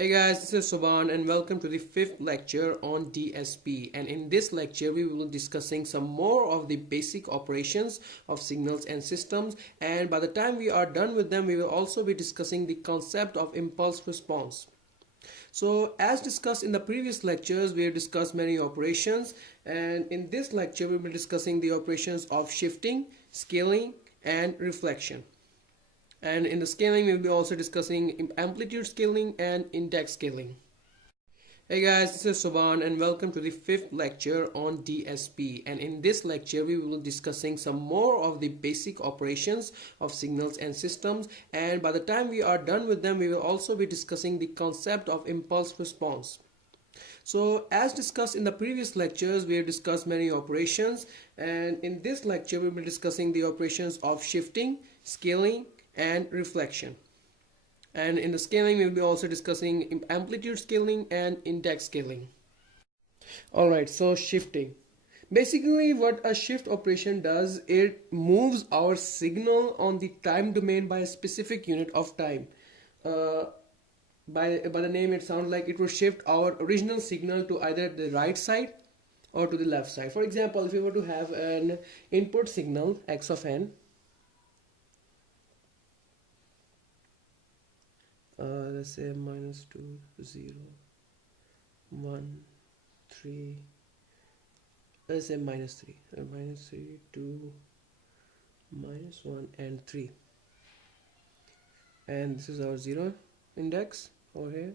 Hey guys, this is Soban and welcome to the fifth lecture on DSP, and in this lecture we will be discussing some more of the basic operations of signals and systems, and by the time we are done with them we will also be discussing the concept of impulse response. So as discussed in the previous lectures, we have discussed many operations, and in this lecture we will be discussing the operations of shifting, scaling and reflection. And in the scaling we will be also discussing amplitude scaling and index scaling. Hey guys, this is Soban and welcome to the fifth lecture on DSP, and in this lecture we will be discussing some more of the basic operations of signals and systems, and by the time we are done with them we will also be discussing the concept of impulse response. So as discussed in the previous lectures, we have discussed many operations, and in this lecture we will be discussing the operations of shifting, scaling and reflection. And in the scaling we will be also discussing amplitude scaling and index scaling. Alright, so shifting. Basically what a shift operation does, it moves our signal on the time domain by a specific unit of time. By the name it sounds like it will shift our original signal to either the right side or to the left side. For example, if we were to have an input signal x of n, let's say -2, 0, 1, 3, let's say -3, -3, 2, -1 and 3, and this is our 0 index over here.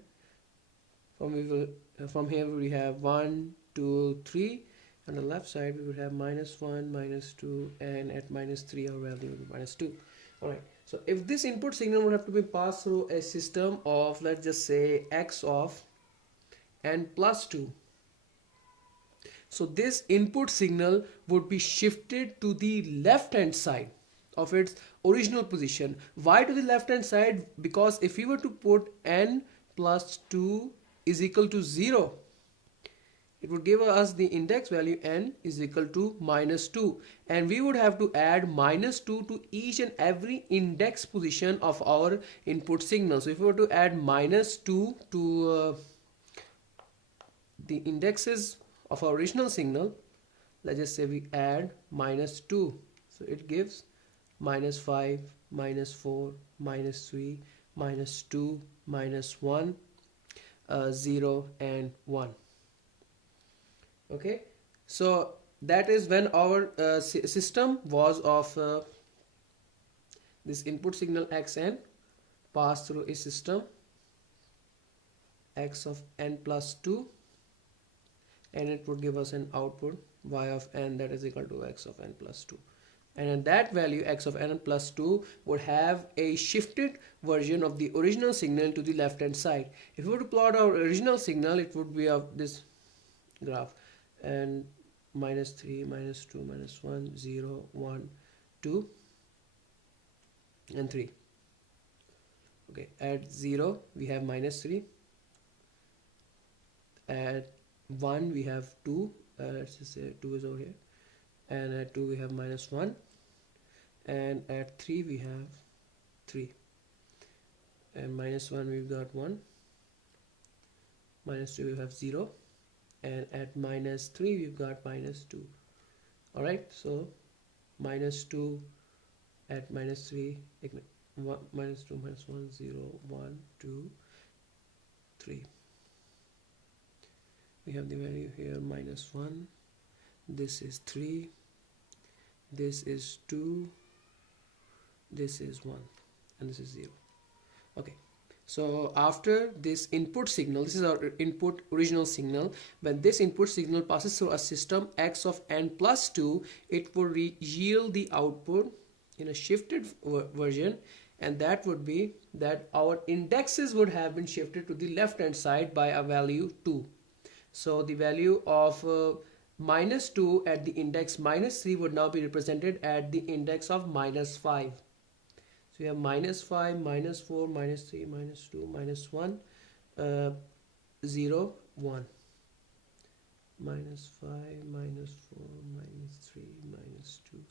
From here we have 1, 2, 3. On the left side we would have -1, -2, and at -3 our value will be -2. Alright, so if this input signal would have to be passed through a system of, let's just say, x of n plus 2, so this input signal would be shifted to the left hand side of its original position. Why to the left hand side? Because if we were to put n plus 2 is equal to 0, it would give us the index value n is equal to -2, and we would have to add -2 to each and every index position of our input signal. So if we were to add -2 to the indexes of our original signal, let's just say we add -2, so it gives -5, -4, -3, -2, -1, 0 and 1. Okay, so that is when our system was of this input signal xn passed through a system x of n plus 2, and it would give us an output y of n that is equal to x of n plus 2, and in that value x of n plus 2 would have a shifted version of the original signal to the left hand side. If we were to plot our original signal, it would be of this graph, and -3, -2, -1, 0, 1, 2 and 3. Okay, at 0 we have -3, at 1 we have 2, let's just say 2 is over here, and at 2 we have -1, and at 3 we have 3, and -1 we've got 1, -2 we have 0, and at -3 we've got -2. Alright, so -2 at -3, -2, -1, 0, 1, 2, 3. We have the value here -1, this is 3, this is 2, this is 1, and this is 0. Okay, so after this input signal, this is our input original signal, when this input signal passes through a system x of n plus 2, it will yield the output in a shifted version, and that would be that our indexes would have been shifted to the left hand side by a value 2. So the value of -2 at the index -3 would now be represented at the index of -5. So we have -5, -4, -3, -2, -1, 0, 1. -5, -4, -3, -2,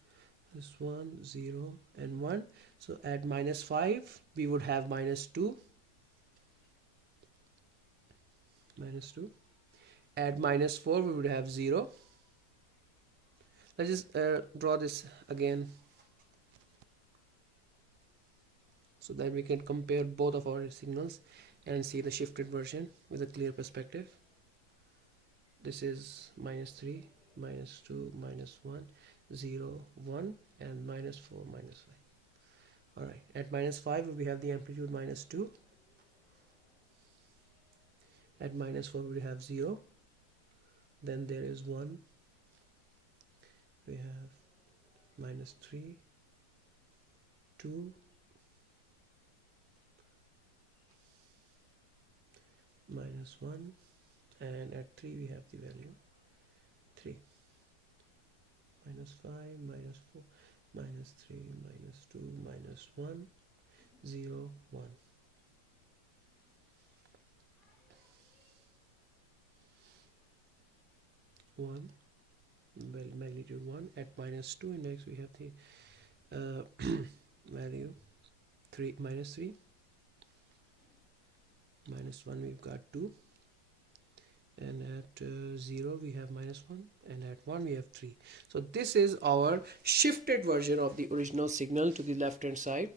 +1, 0 and 1. So at -5 we would have -2, minus 2. At minus 4 we would have 0. Let's just draw this again so that we can compare both of our signals and see the shifted version with a clear perspective. This is minus 3, minus 2, minus 1, 0, 1, and minus 4, minus 5. Alright, at minus 5 we have the amplitude minus 2. At minus 4 we have 0. Then there is 1. We have minus 3, 2, minus 1, and at 3 we have the value 3. Minus 5, minus 4, minus 3, minus 2, minus 1, 0, 1. 1, well, magnitude 1. At minus 2 index we have the value 3, minus 3, minus 1 we've got 2, and at 0 we have minus 1, and at 1 we have 3. So this is our shifted version of the original signal to the left hand side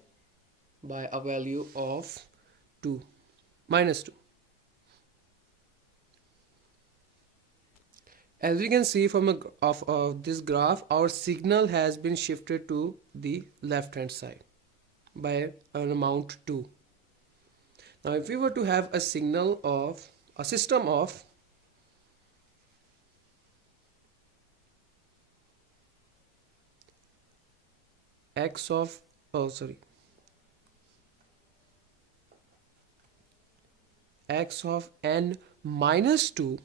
by a value of 2, minus 2. As we can see from this graph, our signal has been shifted to the left hand side by an amount 2. Now if we were to have a signal of a system of x of x of n minus 2,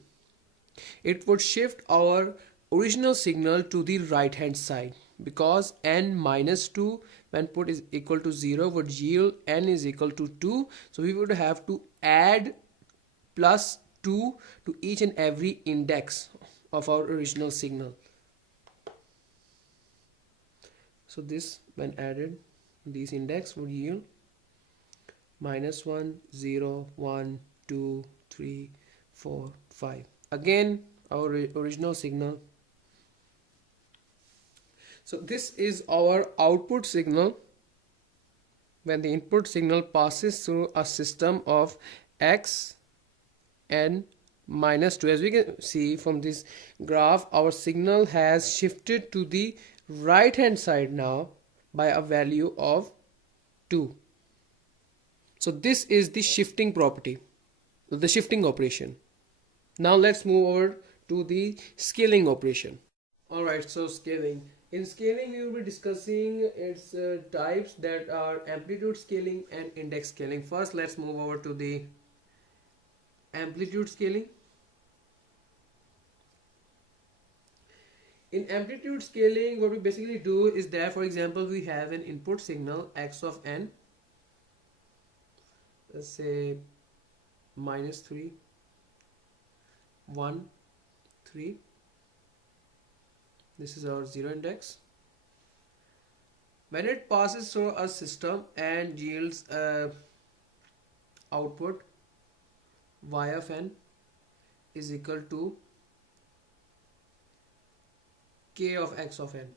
it would shift our original signal to the right hand side, because n minus 2 when put is equal to 0 would yield n is equal to 2. So we would have to add plus 2 to each and every index of our original signal. So this, when added, these index would yield minus 1, 0, 1, 2, 3, 4, 5. Again, our original signal. So this is our output signal when the input signal passes through a system of x n minus 2. As we can see from this graph, our signal has shifted to the right hand side now by a value of 2. So this is the shifting property, the shifting operation. Now let's move over to the scaling operation. Alright, so scaling. In scaling we will be discussing its types, that are amplitude scaling and index scaling. First let's move over to the amplitude scaling. In amplitude scaling, what we basically do is that, for example, we have an input signal x of n, let's say minus 3, 1, 3. This is our 0 index. When it passes through a system and yields output y of n is equal to k of x of n.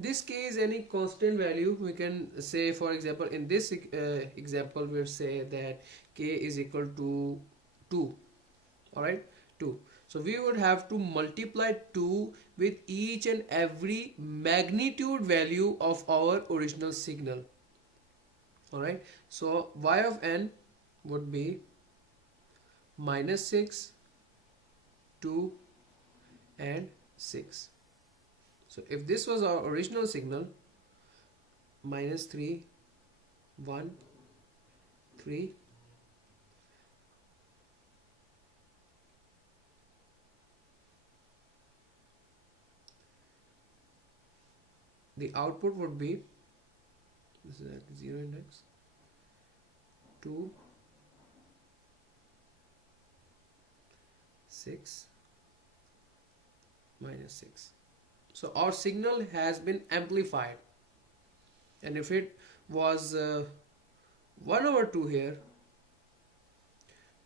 This k is any constant value. We can say, for example, in this example we'll say that k is equal to 2. Alright, 2. So we would have to multiply 2 with each and every magnitude value of our original signal. Alright, so y of n would be minus 6, 2, and 6. So if this was our original signal, minus 3, 1, 3, the output would be, this is at 0 index, 2, 6, minus 6. So our signal has been amplified, and if it was 1 over 2 here,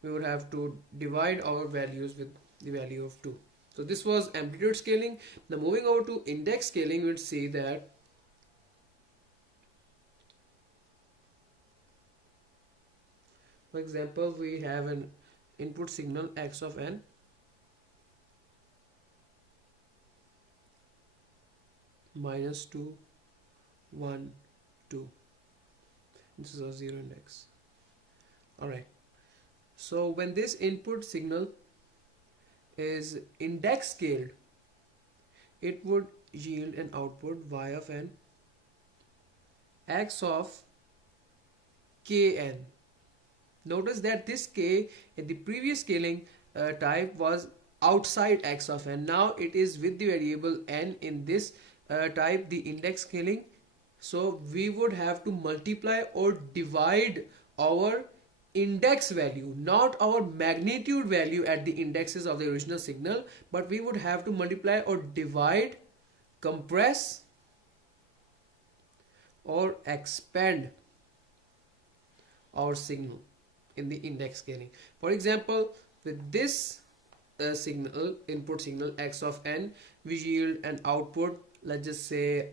we would have to divide our values with the value of 2. So this was amplitude scaling. Now moving over to index scaling, we would see that for example we have an input signal x of n minus 2 1 2. This is a 0 index. Alright, so when this input signal is index scaled, it would yield an output y of n x of kn. Notice that this k in the previous scaling type was outside x of n. Now it is with the variable n in this type, the index scaling. So we would have to multiply or divide our index value, not our magnitude value at the indexes of the original signal, but we would have to multiply or divide, compress or expand our signal in the index scaling. For example, with this signal, input signal x of n, we yield an output, let's just say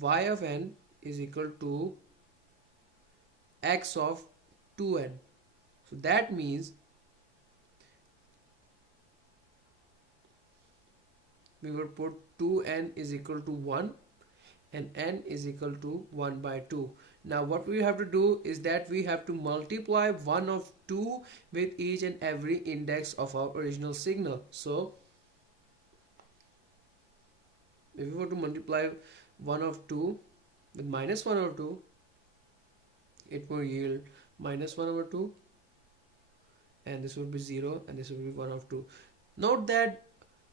y of n is equal to x of 2n. So that means we would put 2n is equal to 1 and n is equal to 1 by 2. Now what we have to do is that we have to multiply 1 of 2 with each and every index of our original signal. So if we were to multiply 1 of 2 with minus 1 over 2, it will yield minus 1 over 2, and this would be 0 and this would be 1 of 2. Note that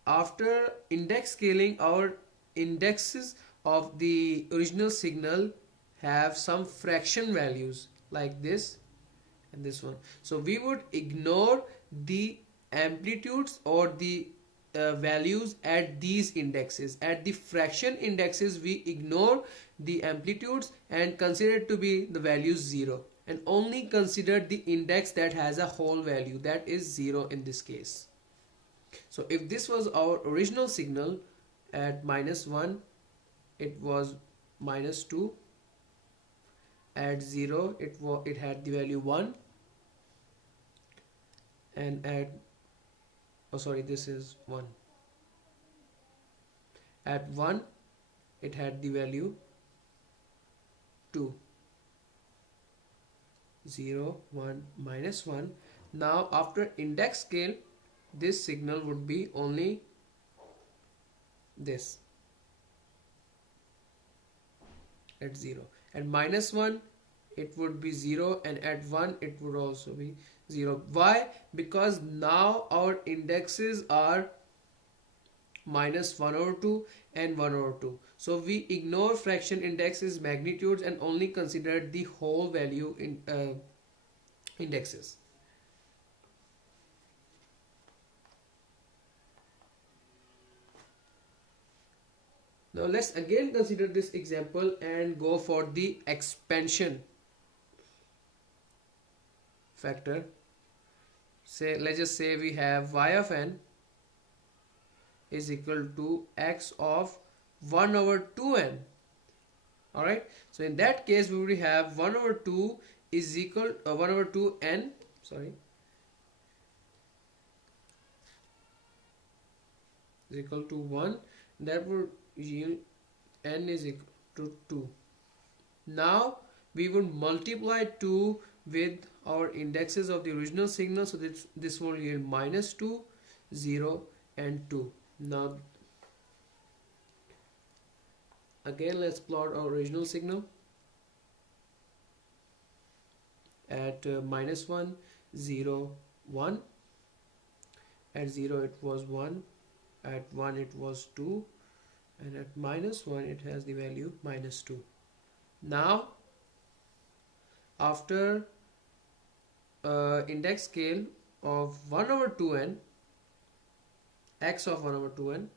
after index scaling, our indexes of the original signal have some fraction values like this and this one. So we would ignore the amplitudes or the values at these indexes. At the fraction indexes we ignore the amplitudes and consider it to be the value 0, and only consider the index that has a whole value, that is 0 in this case. So if this was our original signal at minus 1, it was minus 2, at 0 it had the value 1, and at this is 1, at 1 it had the value 2, 0 1 minus 1. Now after index scale, this signal would be only this at 0. At minus 1 it would be 0, and at 1 it would also be 0. Why? Because now our indexes are minus 1 over 2 and 1 over 2. So we ignore fraction indexes, magnitudes, and only consider the whole value in indexes. Now let's again consider this example and go for the expansion factor. Let's just say we have y of n is equal to x of 1 over 2n. Alright, so in that case we will have 1 over 2 is equal 1 over 2n, sorry, is equal to 1. That would yield n is equal to 2. Now we would multiply 2 with our indexes of the original signal, so this will yield minus 2, 0 and 2. Now again let's plot our original signal at minus 1, 0, 1. At 0 it was 1, at 1 it was 2, and at minus 1 it has the value minus 2. Now after index scale of 1 over 2n, x of 1 over 2n,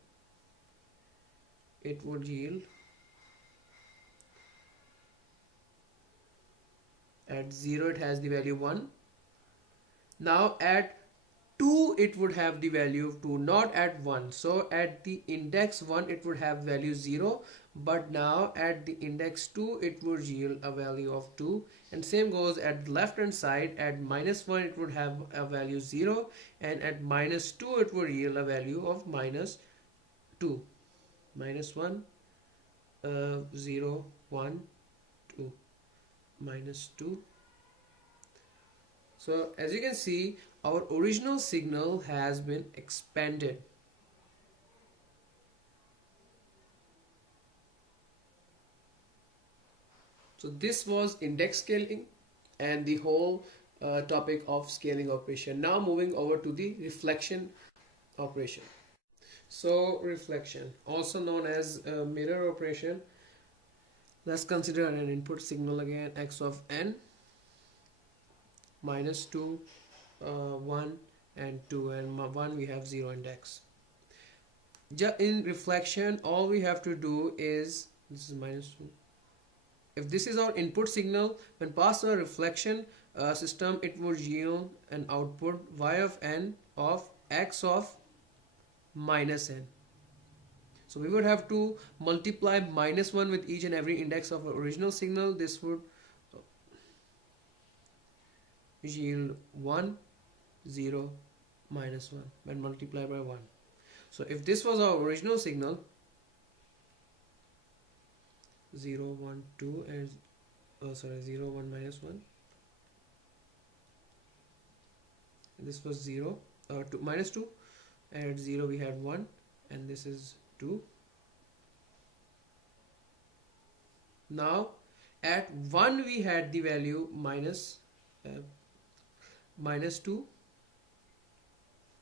it would yield at 0 it has the value 1, Now at 2 it would have the value of 2, not at 1. So at the index 1 it would have value 0, but now at the index 2 it would yield a value of 2. And same goes at the left hand side. At minus 1 it would have a value 0, and at minus 2 it would yield a value of minus 2. Minus 1, 0, 1, 2, minus 2. So as you can see, our original signal has been expanded. So this was index scaling and the whole topic of scaling operation. Now moving over to the reflection operation. So reflection, also known as mirror operation. Let's consider an input signal again, x of n, minus 2, 1 and 2, and 1 we have 0 index. In reflection, all we have to do is, this is minus 2. If this is our input signal, when passed to a reflection system, it would yield an output y of n of x of minus n. So we would have to multiply minus 1 with each and every index of our original signal. This would yield 1, 0, minus 1 when multiplied by 1. So if this was our original signal, 0, 1, 2 and 0, 1, minus 1, this was 0, 2, minus 2, and at 0 we had 1, and this is 2. Now at 1 we had the value minus 2,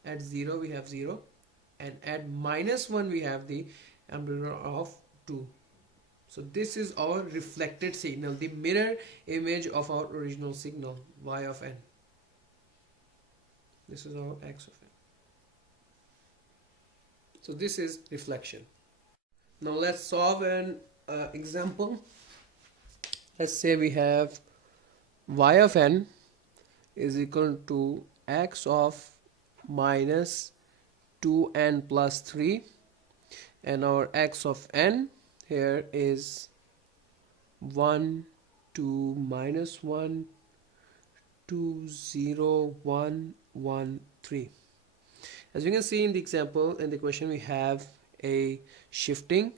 at 0 we have 0, and at minus 1 we have the amplitude of 2. So this is our reflected signal, the mirror image of our original signal, y of n. This is our x of n. So this is reflection. Now let's solve an example. Let's say we have y of n is equal to x of minus 2n plus 3, and our x of n here is 1, 2, minus 1, 2, 0, 1, 1, 3. As you can see in the example, in the question, we have a shifting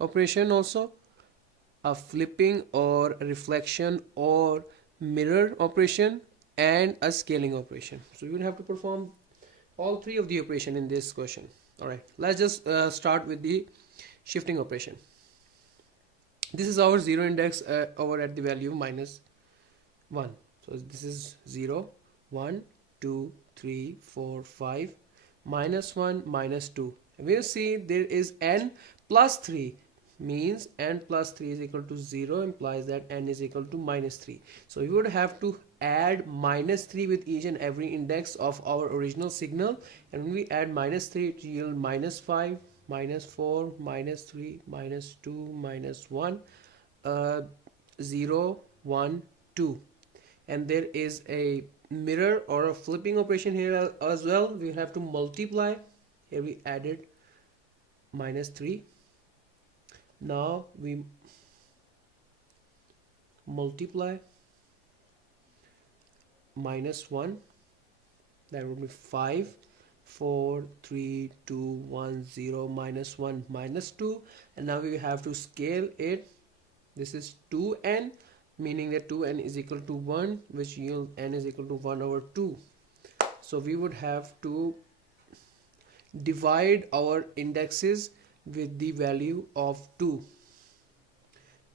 operation, also a flipping or reflection or mirror operation, and a scaling operation. So you will have to perform all three of the operation in this question. Alright, let's just start with the shifting operation. This is our 0 index over at the value minus 1. So this is 0, 1, 2, 3, 4, 5, minus 1, minus 2. We'll see there is n plus 3, means n plus 3 is equal to 0, implies that n is equal to minus 3. So we would have to add minus 3 with each and every index of our original signal, and when we add minus 3 it yield minus 5, minus 4, minus 3, minus 2, minus 1, 0, 1, 2. And there is a mirror or a flipping operation here as well. We have to multiply. Here we added minus 3. Now we multiply minus 1. That would be 5, 4, 3, 2, 1, 0, minus 1, minus 2. And now we have to scale it. This is 2n, meaning that 2n is equal to 1, which yield n is equal to 1 over 2. So we would have to divide our indexes with the value of 2.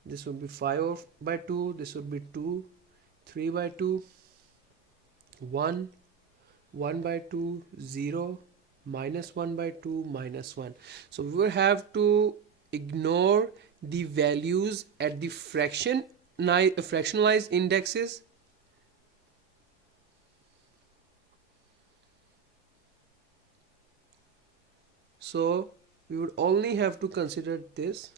This would be 5 by 2, this would be 2, 3 by 2, 1, 1 by 2, 0, minus 1 by 2, minus 1. So we will have to ignore the values at the fractionalized indexes. So we would only have to consider these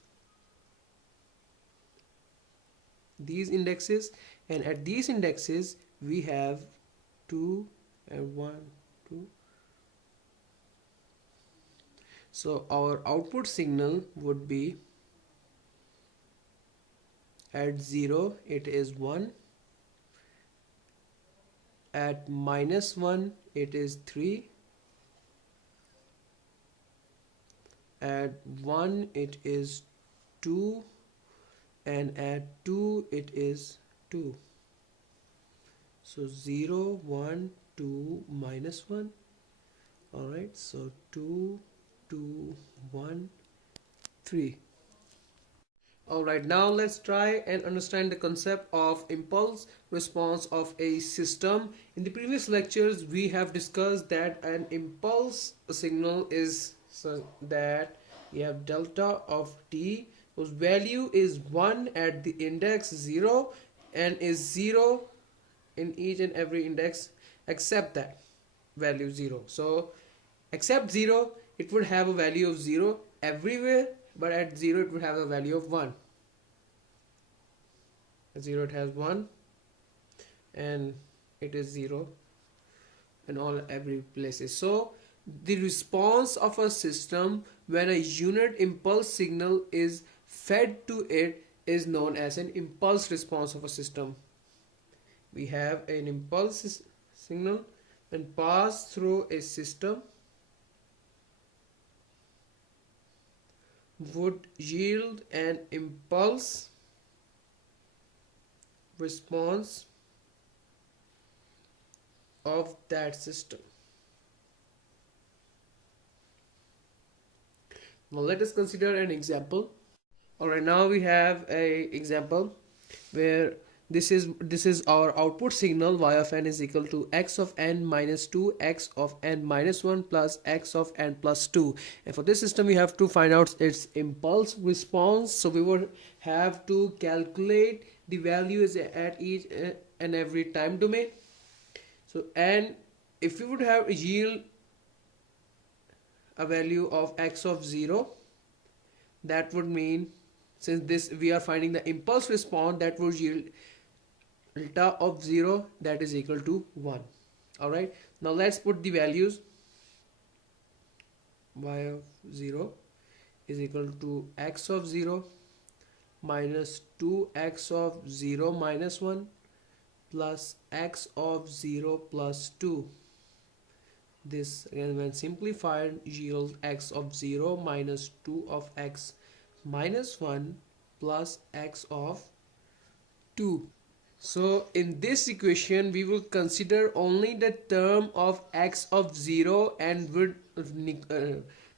indexes, and at these indexes we have 2, and 1 2. So our output signal would be at 0 it is 1, at -1 it is 3, at 1 it is 2, and at 2 it is 2. So 0 1 2 -1. Alright, so 2 2 1 3. Alright, now let's try and understand the concept of impulse response of a system. In the previous lectures we have discussed that an impulse signal is so that we have delta of t whose value is 1 at the index 0 and is 0 in each and every index except that value 0. So except 0 it would have a value of 0 everywhere, but at 0 it would have a value of 1. At 0 it has 1 and it is 0 in all every places. So the response of a system when a unit impulse signal is fed to it is known as an impulse response of a system. We have an impulse signal and pass through a system would yield an impulse response of that system. Now let us consider an example. Alright, now we have a example where this is our output signal. Y of n is equal to x of n minus 2, x of n minus 1 plus x of n plus 2. And for this system we have to find out its impulse response. So we would have to calculate the values at each and every time domain. So, and if we would have yield a value of x of 0, that would mean, since this we are finding the impulse response, that would yield delta of 0 that is equal to 1. Alright, now let's put the values. Y of 0 is equal to x of 0 minus 2x of 0 minus 1 plus x of 0 plus 2. This again when simplified yields x of 0 minus 2 of x minus 1 plus x of 2. So in this equation we will consider only the term of x of 0 and would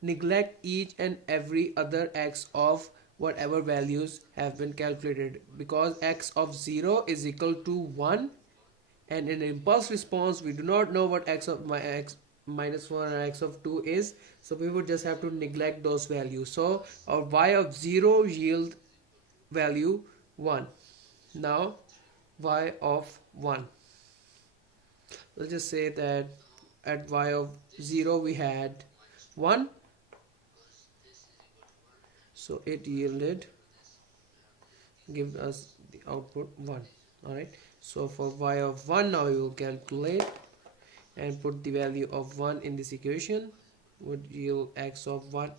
neglect each and every other x of whatever values have been calculated, because x of 0 is equal to 1, and in impulse response we do not know what x of x minus 1 and x of 2 is, so we would just have to neglect those values. So our y of 0 yield value 1. Now y of 1, let's just say that at y of 0 we had 1, so it yielded give us the output 1. Alright, so for y of 1 now you will calculate and put the value of 1 in this equation, would yield x of 1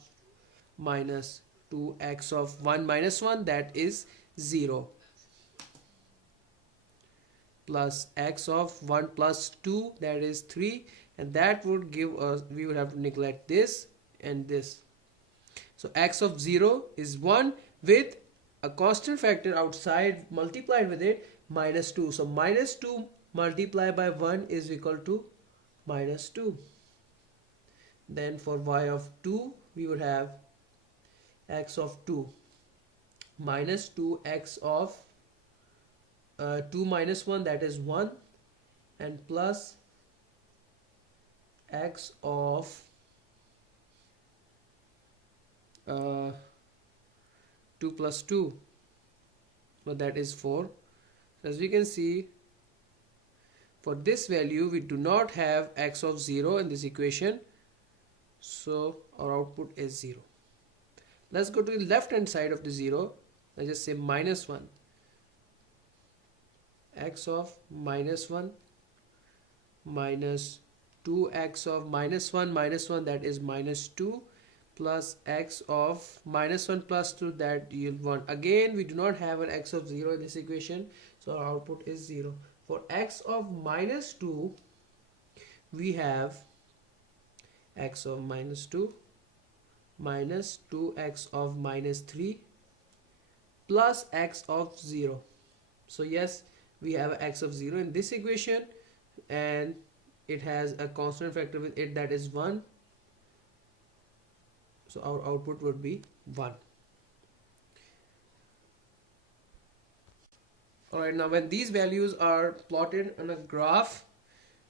minus 2x of 1 minus 1, that is 0, plus x of 1 plus 2, that is 3, and that would give us, we would have to neglect this and this. So x of 0 is 1 with a constant factor outside multiplied with it minus 2. So minus 2 multiplied by 1 is equal to minus 2. Then for y of 2 we would have x of 2 minus 2x of 2 minus 1, that is 1, and plus x of 2 plus 2, so that is 4. As we can see, for this value we do not have x of 0 in this equation, so our output is 0. Let's go to the left hand side of the 0. Let's just say minus 1, x of minus 1 minus 2x of minus 1 that is minus 2 plus x of minus 1 plus 2 that yield 1. Again we do not have an x of 0 in this equation, so our output is 0. For x of minus 2 we have x of minus 2 minus 2x of minus 3 plus x of 0. So yes, we have x of 0 in this equation, and it has a constant factor with it that is 1, so our output would be 1. Alright, now when these values are plotted on a graph,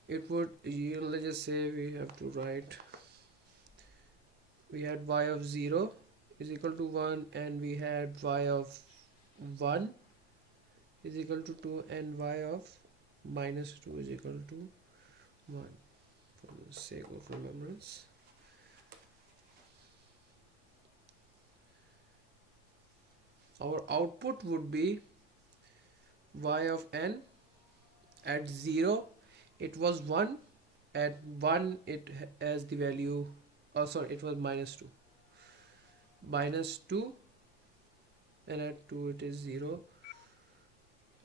it would yield, let's just say we have to write, we had y of 0 is equal to 1, and we had y of 1 is equal to 2, and y of minus 2 is equal to 1, for the sake of remembrance. Our output would be y of n at 0 it was 1, at 1 it has the value, it was minus 2, and at 2 it is 0,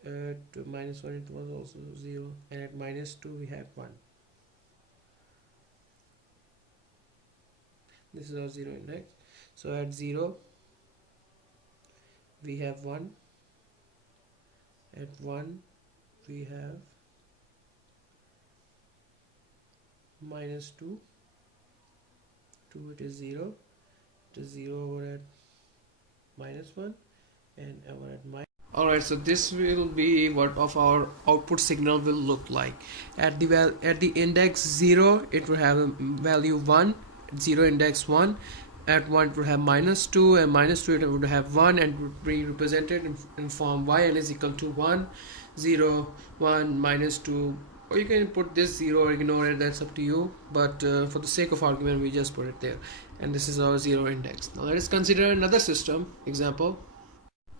at minus 1 it was also 0, and at minus 2 we have 1. This is our 0 index. So at 0 we have 1, at 1 we have minus 2, 2 it is 0, it is 0 over at minus 1, and over at minus. Alright, so this will be what of our output signal will look like. At the index 0 it will have a value 1, 0 index 1, at 1 it would have minus 2, and minus 2 it would have 1, and would be represented in form yn is equal to 1, 0, 1, minus 2, or you can put this 0 or ignore it, that's up to you, but for the sake of argument we just put it there, and this is our 0 index. Now let us consider another system example.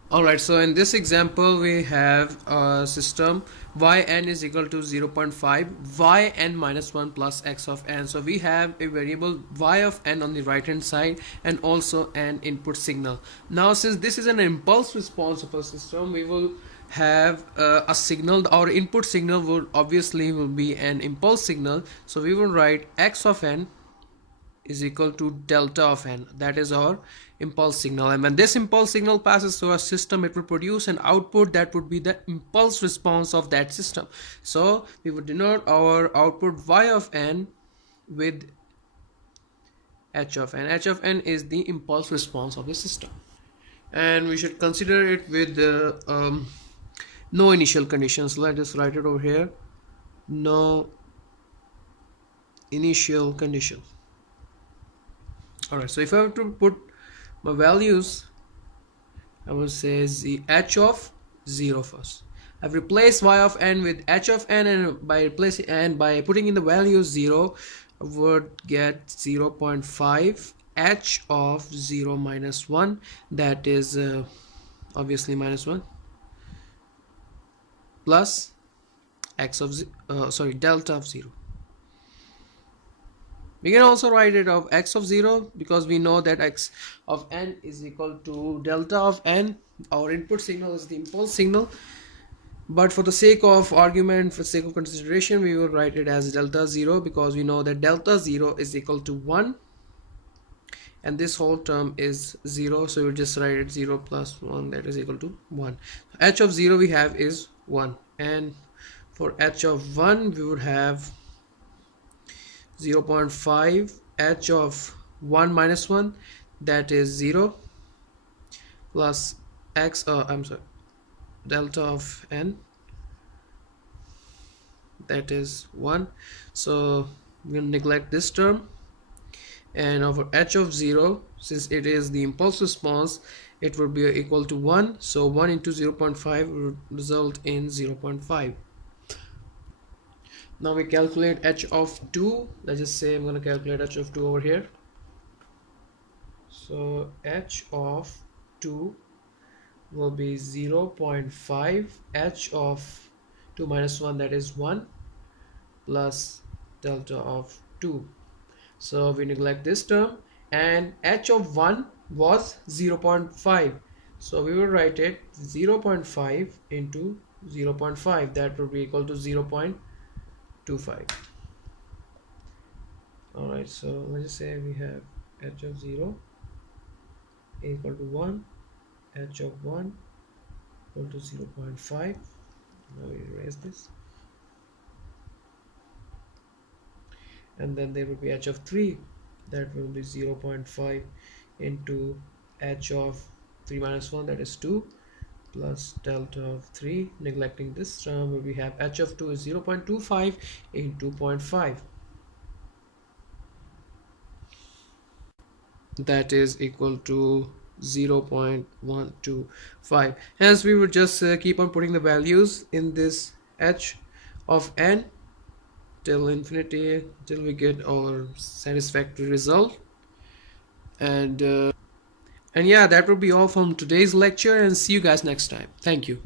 Alright, so in this example we have a system yn is equal to 0.5, yn minus 1 plus x of n. So we have a variable y of n on the right hand side and also an input signal. Now since this is an impulse response of a system, we will have a signal. Our input signal will be an impulse signal, so we will write x of n is equal to delta of n. That is our impulse signal, and when this impulse signal passes through our system, it will produce an output that would be the impulse response of that system. So we would denote our output y of n with h of n. H of n is the impulse response of the system, and we should consider it with no initial conditions. Let us write it over here, no initial conditions. Alright, so if I have to put my values, I will say the h of 0 first. I've replaced y of n with h of n, and by putting in the value 0, I would get 0.5 h of 0 minus 1, that is obviously minus 1, plus x of delta of 0. We can also write it of x of 0, because we know that x of n is equal to delta of n. Our input signal is the impulse signal, but for the sake of argument, for the sake of consideration, we will write it as delta 0, because we know that delta 0 is equal to 1, and this whole term is 0, so we'll just write it 0 plus 1, that is equal to 1. H of 0 we have is 1, and for h of 1 we would have 0.5 h of 1 minus 1, that is 0, plus delta of n, that is 1. So we'll neglect this term, and over h of 0, since it is the impulse response, it would be equal to 1, so 1 into 0.5 would result in 0.5. Now we calculate h of 2. Let's just say I'm going to calculate h of 2 over here. So h of 2 will be 0.5 h of 2 minus 1, that is 1, plus delta of 2. So we neglect this term, and h of 1 was 0.5, so we will write it 0.5 into 0.5, that would be equal to 0.25. Alright, so let's just say we have h of 0 equal to 1, h of 1 equal to 0.5. Now we erase this, and then there will be h of 3, that will be 0.5 into h of 3 minus 1, that is 2, plus delta of 3. Neglecting this term, we have h of 2 is 0.25 into 2.5, that is equal to 0.125. Hence we would just keep on putting the values in this h of n till infinity, till we get our satisfactory result. And yeah, that will be all from today's lecture, and see you guys next time. Thank you.